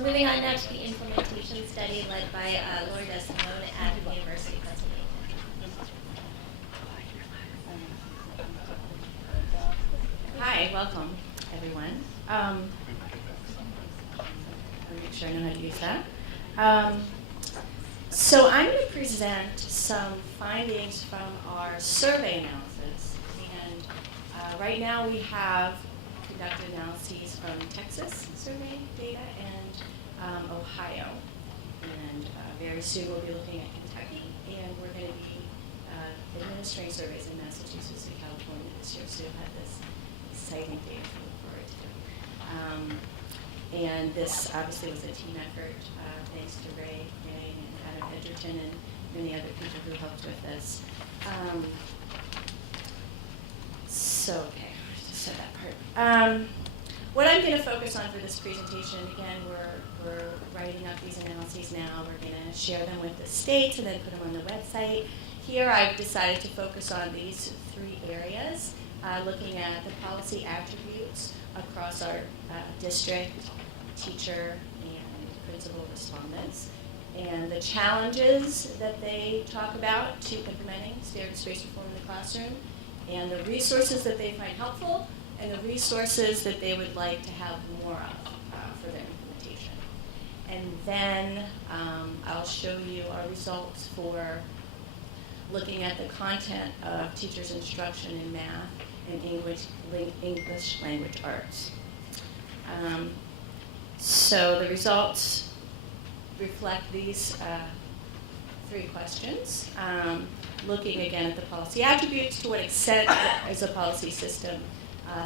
We're moving on now to the implementation study led by Laura Desimone at the University of Pennsylvania. Hi, welcome, everyone. I'll make sure I know how to use that. So I'm going to present some findings from our survey analysis. And right now we have conducted analyses from Texas survey data and Ohio. And very soon we'll be looking at Kentucky. And we're going to be administering surveys in Massachusetts and California this year. So you'll have this exciting data to look forward to. And this obviously was a team effort, thanks to Ray and Adam Edgerton and many other people who helped with this. Okay, just said that part. What I'm going to focus on for this presentation, again, we're writing up these analyses now. We're going to share them with the states and then put them on the website. Here I've decided to focus on these three areas, looking at the policy attributes across our district, teacher, and principal respondents, and the challenges that they talk about to implementing standards-based reform in the classroom, and the resources that they find helpful, and the resources that they would like to have more of for their implementation. And then I'll show you our results for looking at the content of teachers' instruction in math and English language arts. So the results reflect these three questions. Looking again at the policy attributes, to what extent is a policy system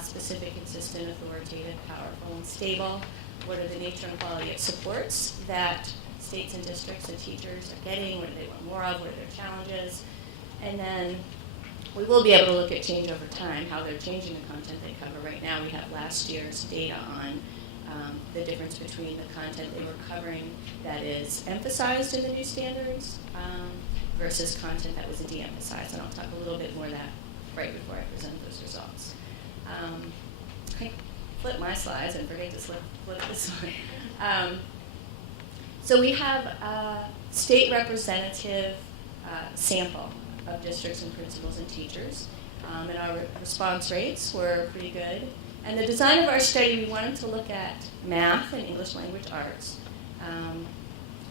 specific, consistent, authoritative, powerful, and stable? What are the nature and quality of supports that states and districts and teachers are getting? What do they want more of? What are their challenges? And then we will be able to look at change over time, how they're changing the content they cover. Right now we have last year's data on the difference between the content they were covering that is emphasized in the new standards versus content that was de-emphasized. And I'll talk a little bit more of that right before I present those results. I flip my slides and forget to flip this one. So we have a state representative sample of districts and principals and teachers. And our response rates were pretty good. And the design of our study, we wanted to look at math and English language arts.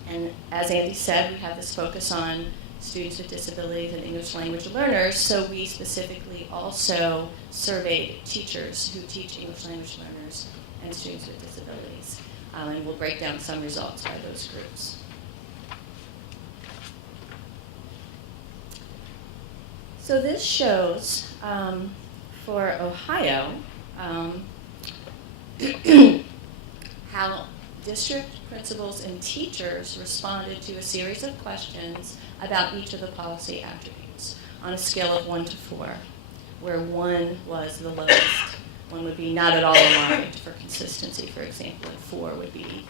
And as Andy said, we have this focus on students with disabilities and English language learners, so we specifically also surveyed teachers who teach English language learners and students with disabilities. And we'll break down some results by those groups. So this shows, for Ohio, how district principals and teachers responded to a series of questions about each of the policy attributes on a scale of 1 to 4, where 1 was the lowest. 1 would be not at all aligned for consistency, for example, and 4 would be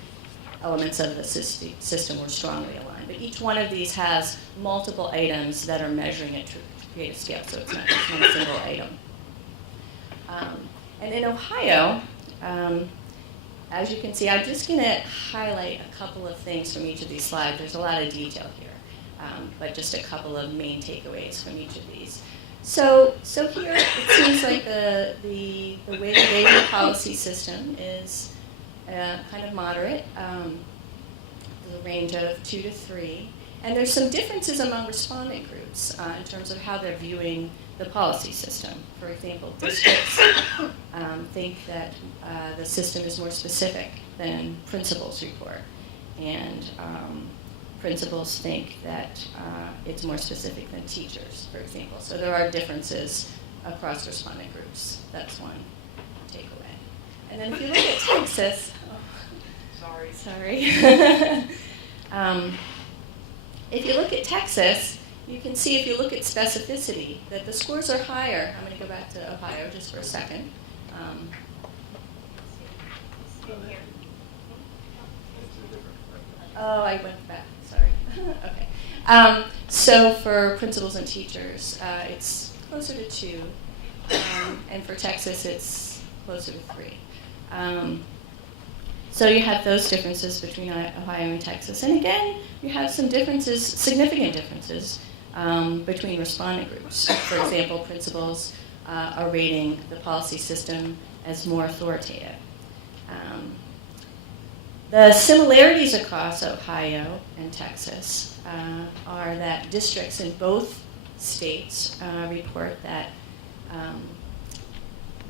elements of the system were strongly aligned. But each one of these has multiple items that are measuring it to create a scale, so it's not just one single item. And in Ohio, as you can see, I'm just going to highlight a couple of things from each of these slides. There's a lot of detail here, but just a couple of main takeaways from each of these. So here it seems like the way they rate the policy system is kind of moderate, the range of 2 to 3. And there's some differences among respondent groups in terms of how they're viewing the policy system. For example, districts think that the system is more specific than principals report, and principals think that it's more specific than teachers, for example. So there are differences across respondent groups. That's one takeaway. And then if you look at Texas, sorry. If you look at Texas, you can see if you look at specificity that the scores are higher. I'm going to go back to Ohio just for a second. In here. Oh, I went back. Sorry. Okay. So for principals and teachers, it's closer to 2, and for Texas, it's closer to 3. So you have those differences between Ohio and Texas. And again, you have some differences, significant differences, between respondent groups. For example, principals are rating the policy system as more authoritative. The similarities across Ohio and Texas are that districts in both states report that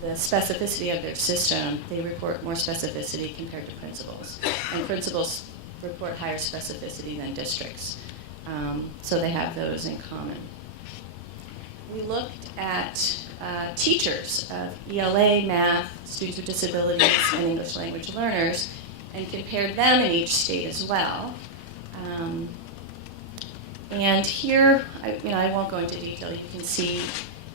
the specificity of their system, they report more specificity compared to principals. And principals report higher specificity than districts. So they have those in common. We looked at teachers of ELA, math, students with disabilities, and English language learners, and compared them in each state as well. And here, I won't go into detail. You can see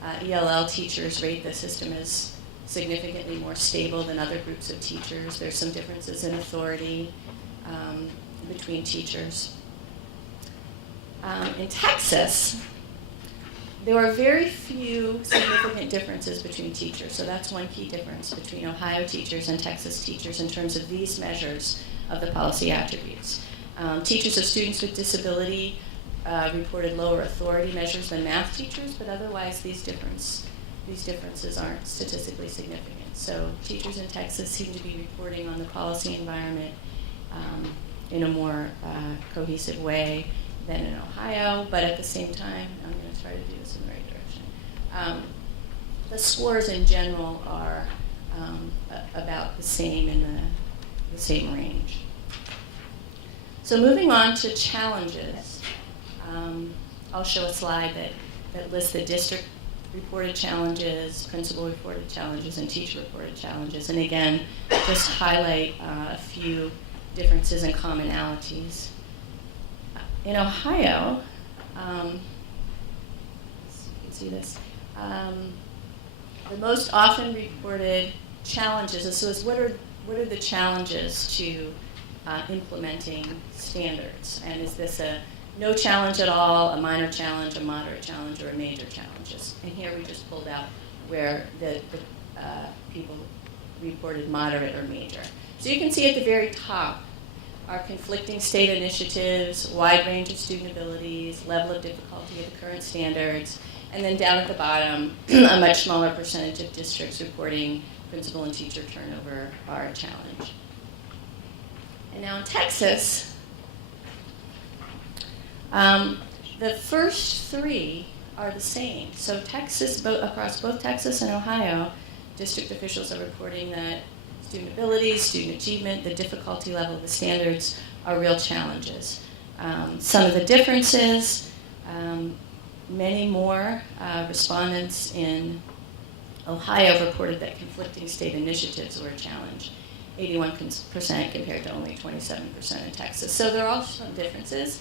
ELL teachers rate the system as significantly more stable than other groups of teachers. There's some differences in authority between teachers. In Texas, there are very few significant differences between teachers. So that's one key difference between Ohio teachers and Texas teachers in terms of these measures of the policy attributes. Teachers of students with disability reported lower authority measures than math teachers, but otherwise these differences aren't statistically significant. So teachers in Texas seem to be reporting on the policy environment in a more cohesive way than in Ohio, but at the same time, I'm going to try to do this in the right direction. The scores in general are about the same in the same range. So moving on to challenges, I'll show a slide that lists the district reported challenges, principal reported challenges, and teacher reported challenges. And again, just highlight a few differences and commonalities. In Ohio, you can see this, the most often reported challenges, so is what are the challenges to implementing standards? And is this a no challenge at all, a minor challenge, a moderate challenge, or a major challenge? And here we just pulled out where the people reported moderate or major. So you can see at the very top are conflicting state initiatives, wide range of student abilities, level of difficulty of the current standards, and then down at the bottom, a much smaller percentage of districts reporting principal and teacher turnover are a challenge. And now in Texas, the first three are the same. So Texas, across both Texas and Ohio, district officials are reporting that student abilities, student achievement, the difficulty level of the standards are real challenges. Some of the differences, many more respondents in Ohio reported that conflicting state initiatives were a challenge, 81% compared to only 27% in Texas. So there are some differences,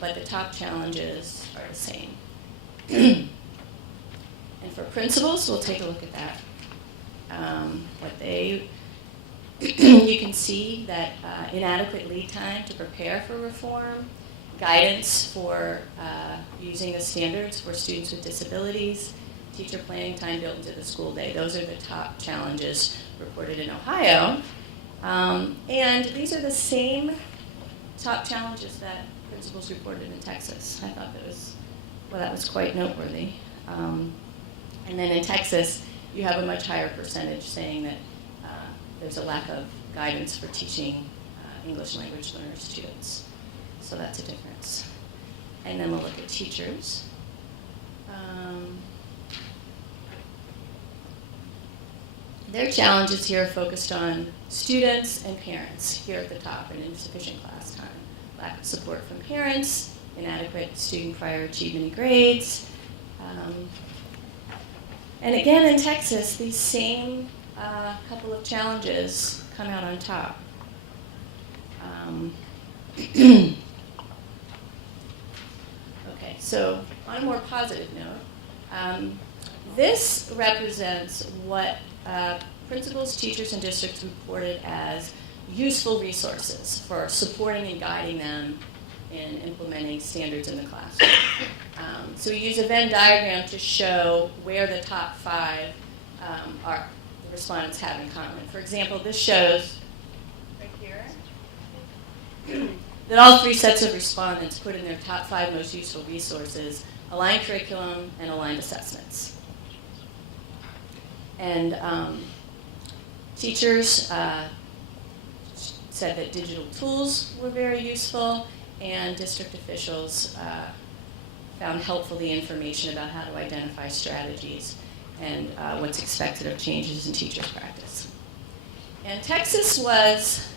but the top challenges are the same. And for principals, we'll take a look at that. You can see that inadequate lead time to prepare for reform, guidance for using the standards for students with disabilities, teacher planning time built into the school day. Those are the top challenges reported in Ohio. And these are the same top challenges that principals reported in Texas. I thought that was quite noteworthy. And then in Texas, you have a much higher percentage saying that there's a lack of guidance for teaching English language learner students. So that's a difference. And then we'll look at teachers. Their challenges here are focused on students and parents here at the top, and insufficient class time, lack of support from parents, inadequate student prior achievement and grades. And again, in Texas, these same couple of challenges come out on top. Okay, so on a more positive note, this represents what principals, teachers, and districts reported as useful resources for supporting and guiding them in implementing standards in the classroom. So we use a Venn diagram to show where the top 5 the respondents have in common. For example, this shows that all three sets of respondents put in their top 5 most useful resources aligned curriculum and aligned assessments. And teachers said that digital tools were very useful, and district officials found helpful the information about how to identify strategies and what's expected of changes in teachers' practice. And Texas was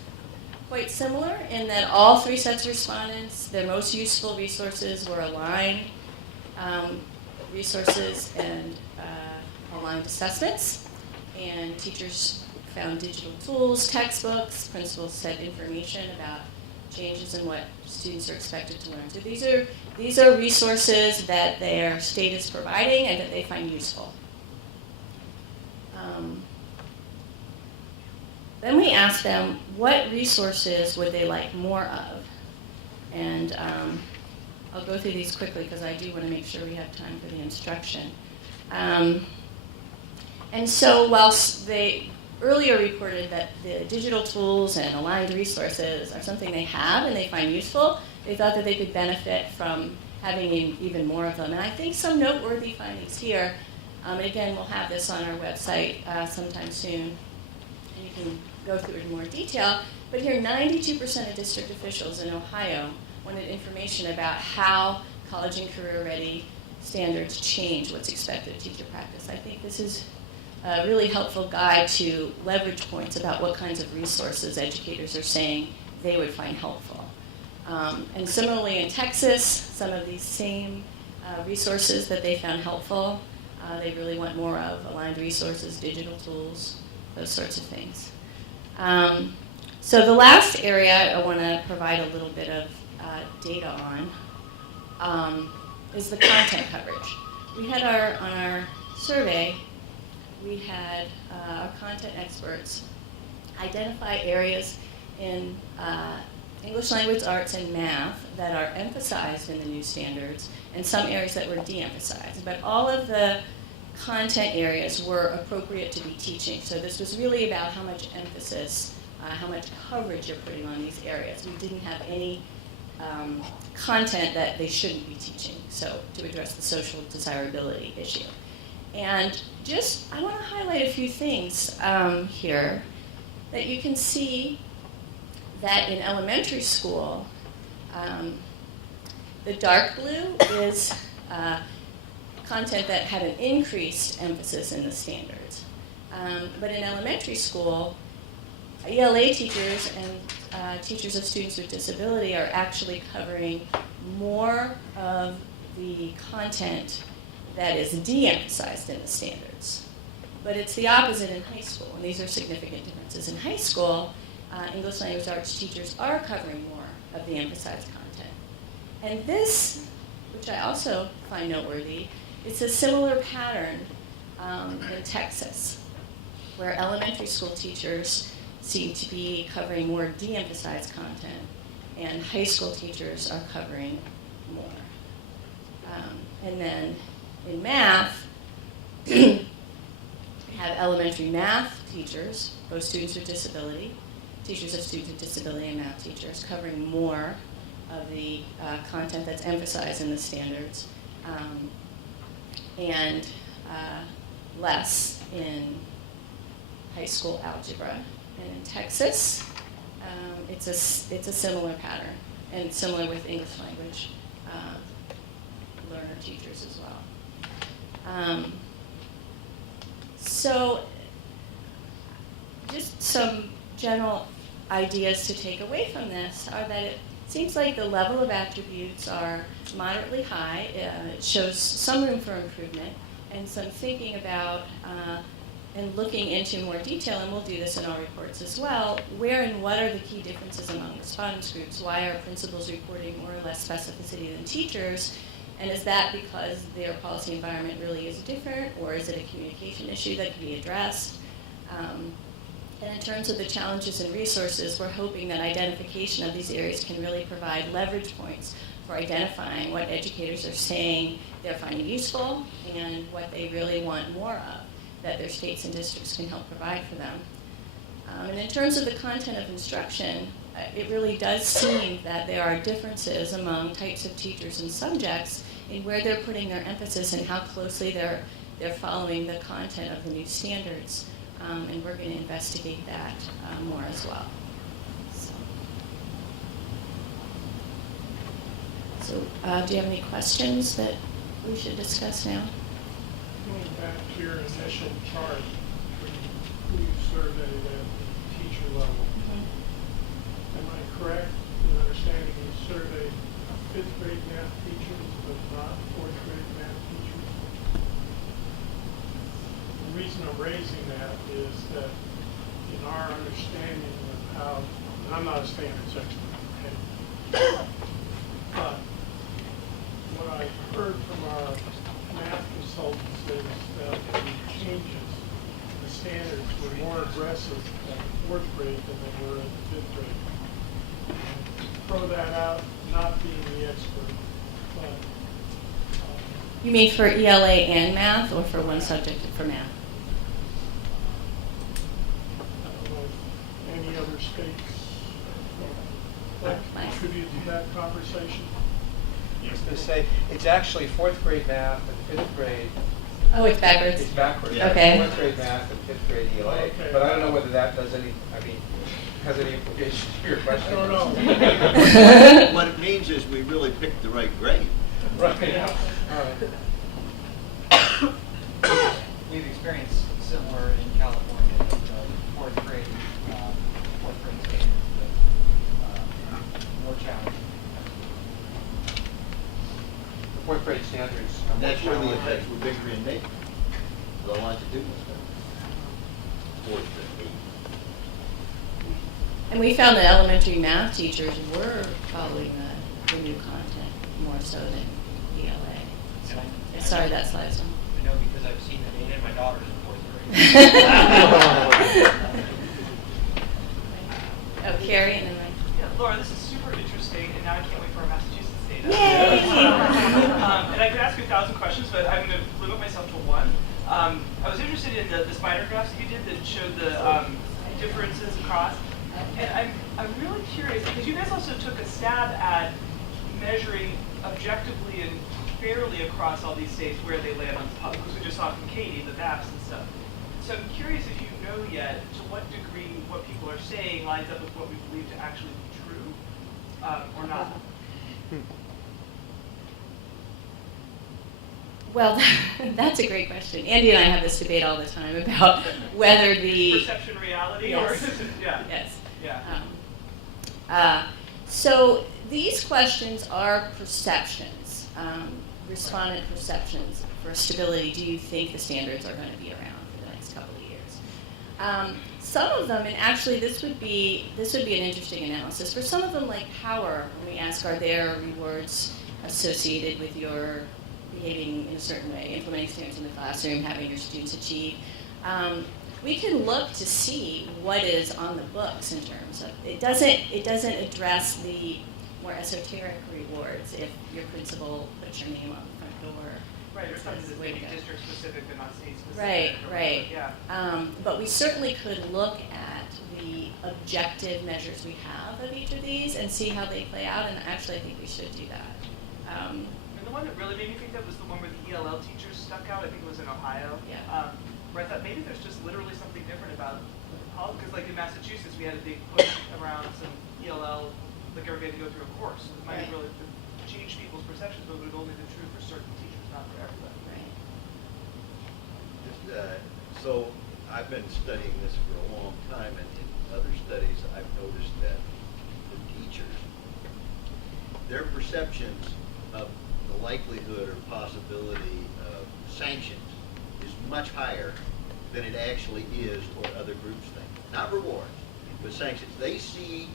quite similar in that all 3 sets of respondents, their most useful resources were aligned resources and aligned assessments. And teachers found digital tools, textbooks, principals said information about changes in what students are expected to learn. So these are resources that their state is providing and that they find useful. Then we asked them what resources would they like more of. And I'll go through these quickly because I do want to make sure we have time for the instruction. And so whilst they earlier reported that the digital tools and aligned resources are something they have and they find useful, they thought that they could benefit from having even more of them. And I think some noteworthy findings here, and again, we'll have this on our website sometime soon, and you can go through it in more detail. But here, 92% of district officials in Ohio wanted information about how college and career-ready standards change what's expected of teacher practice. I think this is a really helpful guide to leverage points about what kinds of resources educators are saying they would find helpful. And similarly in Texas, some of these same resources that they found helpful, they really want more of: aligned resources, digital tools, those sorts of things. So the last area I want to provide a little bit of data on is the content coverage. We had on our survey, we had our content experts identify areas in English language arts and math that are emphasized in the new standards and some areas that were de-emphasized. But all of the content areas were appropriate to be teaching. So this was really about how much emphasis, how much coverage you're putting on these areas. We didn't have any content that they shouldn't be teaching, so to address the social desirability issue. And I want to highlight a few things here that you can see that in elementary school, the dark blue is content that had an increased emphasis in the standards. But in elementary school, ELA teachers and teachers of students with disability are actually covering more of the content that is de-emphasized in the standards. But it's the opposite in high school, and these are significant differences. In high school, English language arts teachers are covering more of the emphasized content. And this, which I also find noteworthy, it's a similar pattern in Texas, where elementary school teachers seem to be covering more de-emphasized content, and high school teachers are covering more. And then in math, we have elementary math teachers, both students with disability, teachers of students with disability and math teachers, covering more of the content that's emphasized in the standards, and less in high school algebra. And in Texas, it's a similar pattern, and similar with English language learner teachers as well. So just some general ideas to take away from this are that it seems like the level of attributes are moderately high. It shows some room for improvement, and some thinking about and looking into more detail, and we'll do this in our reports as well, where and what are the key differences among respondents groups? Why are principals reporting more or less specificity than teachers? And is that because their policy environment really is different, or is it a communication issue that can be addressed? And in terms of the challenges and resources, we're hoping that identification of these areas can really provide leverage points for identifying what educators are saying they're finding useful and what they really want more of that their states and districts can help provide for them. And in terms of the content of instruction, it really does seem that there are differences among types of teachers and subjects in where they're putting their emphasis and how closely they're following the content of the new standards. And we're going to investigate that more as well. So do you have any questions that we should discuss now? Going back to your initial chart, who you surveyed at the teacher level, am I correct in understanding you surveyed fifth grade math teachers but not fourth grade math teachers? The reason I'm raising that is that in our understanding of how, and I'm not a standards expert, okay? But what I've heard from our math consultants is that the changes, the standards were more aggressive at the fourth grade than they were at the fifth grade. And throw that out, not being the expert, but You mean for ELA and math, or for one subject for math? I don't know if any other states that contribute to that conversation. I was going to say, it's actually fourth grade math and fifth grade. Oh, it's backwards? It's backwards. Yeah. Okay. Fourth grade math and fifth grade ELA. Okay. But I don't know whether that does any, has any implications to your question. I don't know. What it means is we really picked the right grade. Right. All right. We've experienced similar in California, fourth grade standards, but more challenging. The fourth grade standards are more That's where the challenging. effects were bigger in Naples. The longitudinal study. Fourth to eighth. And we found that elementary math teachers were following the new content more so than ELA. So, sorry, that slide's on. I know because I've seen the data, and my daughter's in fourth grade. Oh, Carrie, and then Mike. Yeah, Laura, this is super interesting, and now I can't wait for our Massachusetts data. Yay! And I could ask you 1,000 questions, but I'm going to limit myself to one. I was interested in the spider graphs that you did that showed the differences across. And I'm really curious, because you guys also took a stab at measuring objectively and fairly across all these states where they land on the public, because we just saw from Katie the maps and stuff. So I'm curious if you know yet to what degree what people are saying lines up with what we believe to actually be true, or not. Well, that's a great question. Andy and I have this debate all the time about whether the Perception reality, Yes. or is it, yeah. Yes. Yeah. So these questions are perceptions, respondent perceptions for stability. Do you think the standards are going to be around for the next couple of years? Some of them, and actually this would be an interesting analysis. For some of them, like power, when we ask, are there rewards associated with your behaving in a certain way, implementing standards in the classroom, having your students achieve? We can look to see what is on the books in terms of it doesn't address the more esoteric rewards if your principal puts your name on the front door. Right, or something Says, that's "Way to maybe go." district specific but not state specific. Right, or right. whatever, Yeah. But we certainly could look at the objective measures we have of each of these and see how they play out, and actually I think we should do that. And the one that really made me think that was the one where the ELL teachers stuck out. I think it was in Ohio. Yeah. Where I thought maybe there's just literally something different about because like in Massachusetts we had a big push around some ELL, like everybody had to go through a course. It might have Right. really changed people's perceptions, but it would have only been true for certain teachers, not for everybody. Right. So I've been studying this for a long time, and in other studies I've noticed that the teachers, their perceptions of the likelihood or possibility of sanctions is much higher than it actually is what other groups think. Not rewards, but sanctions. They see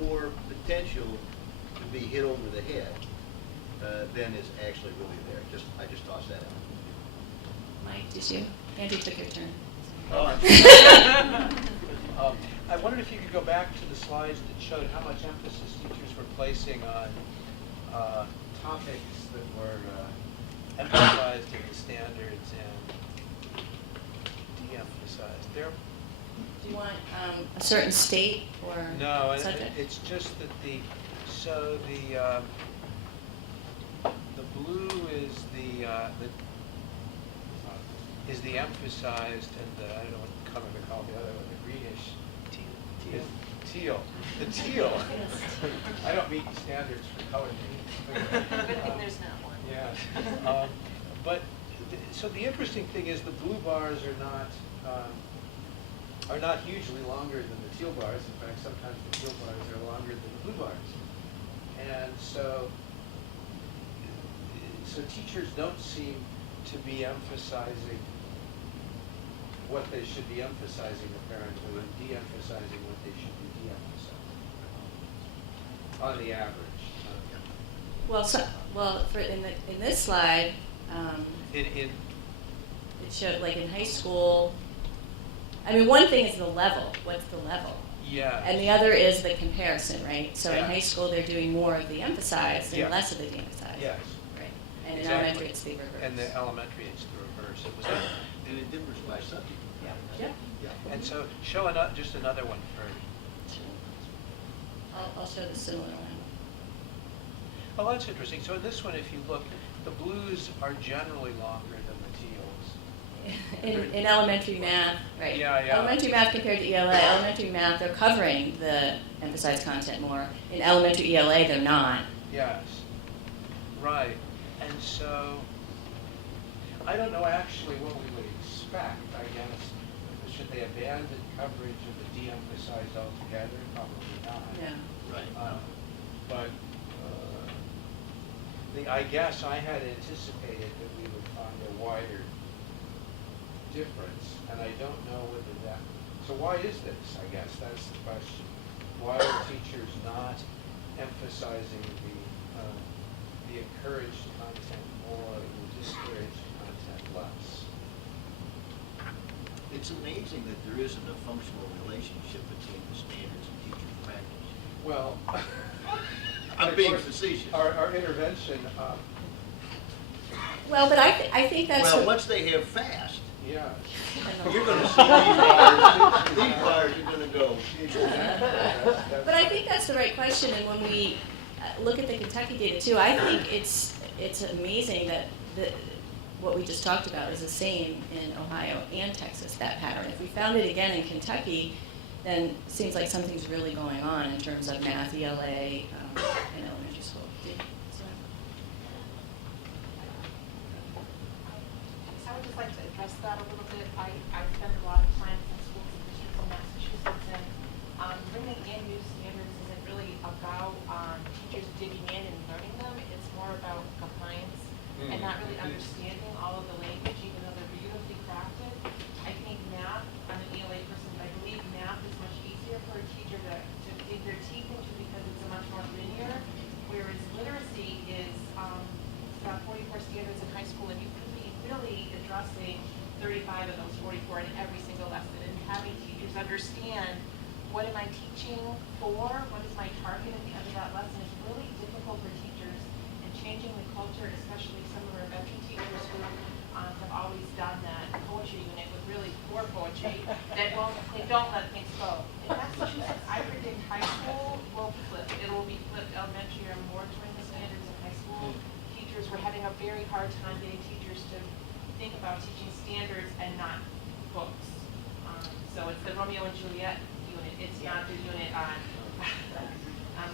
more potential to be hit over the head than is actually really there. I just tossed that out. Mike, did you? Andy took your turn. I wondered if you could go back to the slides that showed how much emphasis teachers were placing on topics that were emphasized in the standards and de-emphasized. Do you want a certain state or No, subject? it's just that the blue is the emphasized, and I don't know what color to call the other one, the greenish. Teal. The teal. I don't meet standards for color names. Good thing there's not one. Yeah. So the interesting thing is the blue bars are not hugely longer than the teal bars. In fact, sometimes the teal bars are longer than the blue bars. And so teachers don't seem to be emphasizing what they should be emphasizing apparently, and de-emphasizing what they should be de-emphasizing on the average. For in this slide, In it showed like in high school. I mean, one thing is the level. What's the level? yeah. And the other is the comparison, right? So in Yeah. high school, they're doing more of the emphasized and Yeah. less of the de-emphasized. Yes. Right. And in Exactly. elementary, it's the reverse. And the elementary, it's the reverse. It was. And it differs by subject. Yep. Yeah. And so show just another one for. I'll show the similar one. Oh, that's interesting. So in this one, if you look, the blues are generally longer than the teals. In elementary math, right? Yeah, yeah. Elementary math compared to ELA, elementary math, they're covering the emphasized content more. In elementary ELA, they're not. Yes. Right. And so I don't know actually what we would expect, I guess. Should they abandon coverage of the de-emphasized altogether? Probably not. Yeah. Right. But I guess I had anticipated that we would find a wider difference, and I don't know whether that. So why is this? I guess that's the question. Why are teachers not emphasizing the encouraged content more and the discouraged content less? It's amazing that there isn't a functional relationship between the standards and teacher practice. Well, I'm of being course, facetious. Our intervention, Well, but I think that's Well, what- once they have fast, yeah. you're going to see these bars are going to go. But I think that's the right question, and when we look at the Kentucky data too, I think it's amazing that what we just talked about is the same in Ohio and Texas, that pattern. If we found it again in Kentucky, then it seems like something's really going on in terms of math, ELA, in elementary school. I would just like to address that a little bit. I spend a lot of time in schools and districts in Massachusetts, and bringing in new standards isn't really about teachers digging in and learning them. It's more about compliance and not really understanding all of the language, even though they're beautifully crafted. I think math, I'm an ELA person, but I believe math is much easier for a teacher to dig their teeth into because it's a much more linear, whereas literacy is about 44 standards in high school, and you could be really addressing 35 of those 44 in every single lesson, and having teachers understand what am I teaching for, what is my target at the end of that lesson is really difficult for teachers, and changing the culture, especially some of our veteran teachers who have always done that poetry unit with really poor poetry, they don't let things go. In Massachusetts, I predict high school will flip. It will be flipped. Elementary are more doing the standards in high school. Teachers, we're having a very hard time getting teachers to think about teaching standards and not books. So it's the Romeo and Juliet unit. It's not the unit on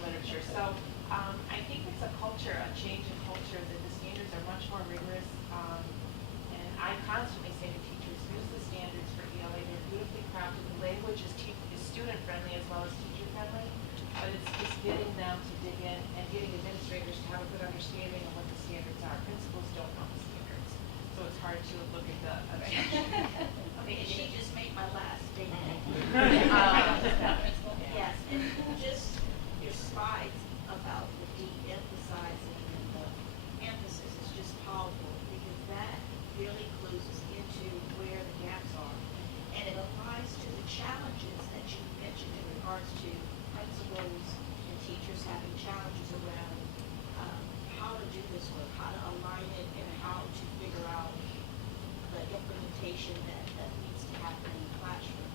literature. So I think it's a culture, a change in culture, that the standards are much more rigorous. And I constantly say to teachers, use the standards for ELA. They're beautifully crafted. The language is student-friendly as well as teacher-friendly. But it's just getting them to dig in and getting administrators to have a good understanding of what the standards are. Principals don't know the standards. So it's hard to look at the Okay, she just made my last statement. Yes, and just your slides about the de-emphasizing and the emphasis is just powerful, because that really clues us into where the gaps are. And it applies to the challenges that you mentioned in regards to principals and teachers having challenges around how to do this work, how to align it, and how to figure out the implementation that needs to happen in the classroom.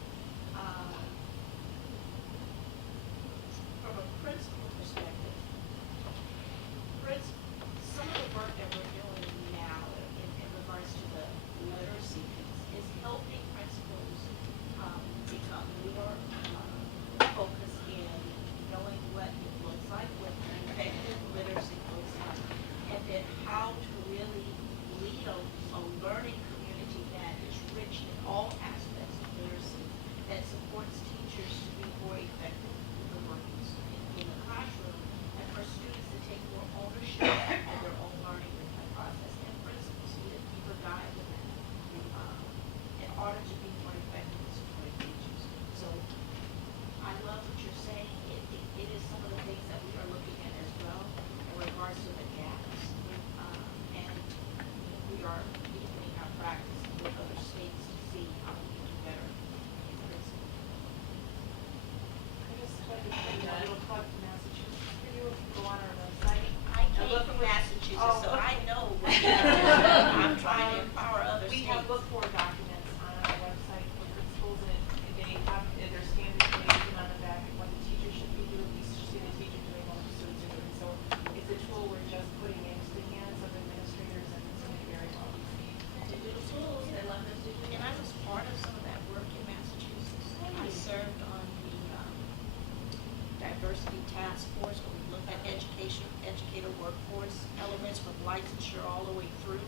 diversity task force where we look at educator workforce elements from licensure all the way through.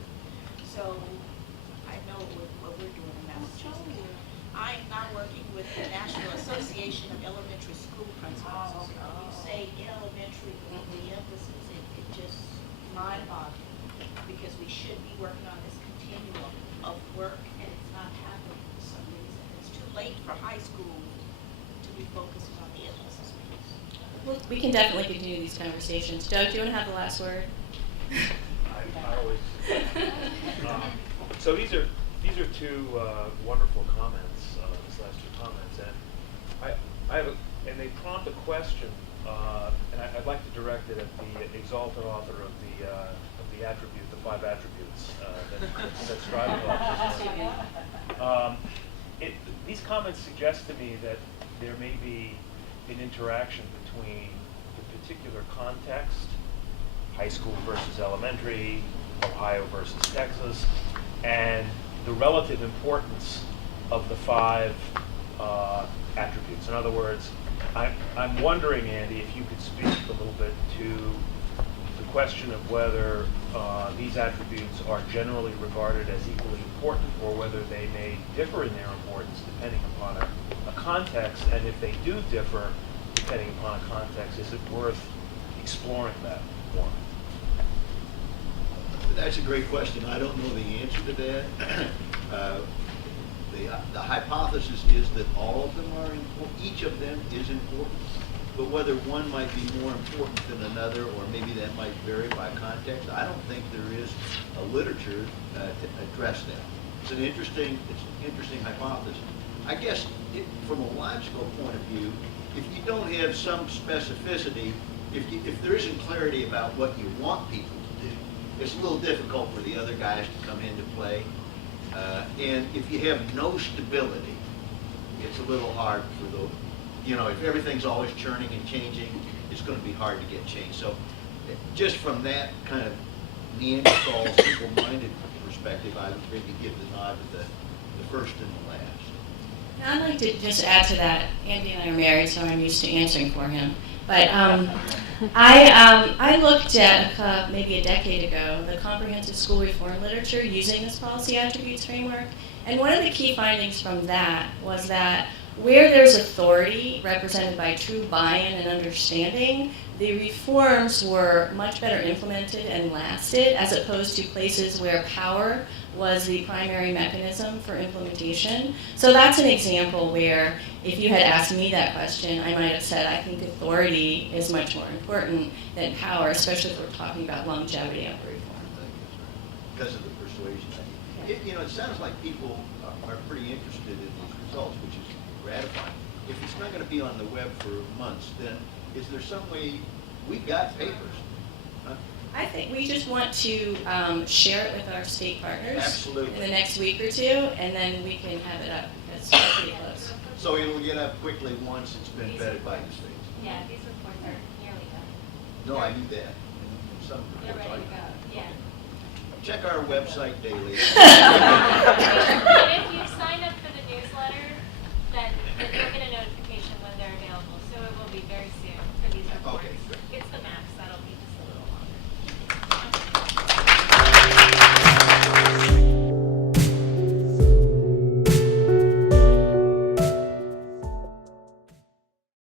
So I know what we're doing in Massachusetts. I am now working with the National Association of Elementary School Principals. So when you say elementary with the emphasis, it just mind-boggling, because we should be working on this continuum of work, and it's not happening for some reason. It's too late for high school to be focusing on the emphasis piece. Well, we can definitely continue these conversations. Doug, do you want to have the last word? I always. So these are two wonderful comments. These last two comments, and I have and they prompt a question, and I'd like to direct it at the exalted author of the attribute, the 5 attributes that's driving all this. These comments suggest to me that there may be an interaction between the particular context, high school versus elementary, Ohio versus Texas, and the relative importance of the 5 attributes. In other words, I'm wondering, Andy, if you could speak a little bit to the question of whether these attributes are generally regarded as equally important, or whether they may differ in their importance depending upon a context, and if they do differ depending upon a context, is it worth exploring that more? That's a great question. I don't know the answer to that. The hypothesis is that all of them are important. Each of them is important, but whether one might be more important than another, or maybe that might vary by context, I don't think there is a literature to address that. It's an interesting hypothesis. I guess from a logical point of view, if you don't have some specificity, if there isn't clarity about what you want people to do, it's a little difficult for the other guys to come into play. And if you have no stability, it's a little hard for if everything's always churning and changing, it's going to be hard to get change. So just from that kind of Neanderthal, simple-minded perspective, I would maybe give the nod to the first and the last. I'd like to just add to that. Andy and I are married, so I'm used to answering for him. But I looked at, maybe a decade ago, the comprehensive school reform literature using this policy attributes framework. And one of the key findings from that was that where there's authority represented by true buy-in and understanding, the reforms were much better implemented and lasted, as opposed to places where power was the primary mechanism for implementation. So that's an example where if you had asked me that question, I might have said I think authority is much more important than power, especially if we're talking about longevity of reform. Because of the persuasion. It sounds like people are pretty interested in these results, which is gratifying. If it's not going to be on the web for months, then is there some way we've got papers? Huh? I think we just want to share it with our state partners. Absolutely. In the next week or two, and then we can have it up, because we're pretty close. So it'll get up quickly once it's been vetted by the states. Yeah, these reports are nearly done. No, I knew that. And some They're reports ready I- to go, yeah. Check our website daily.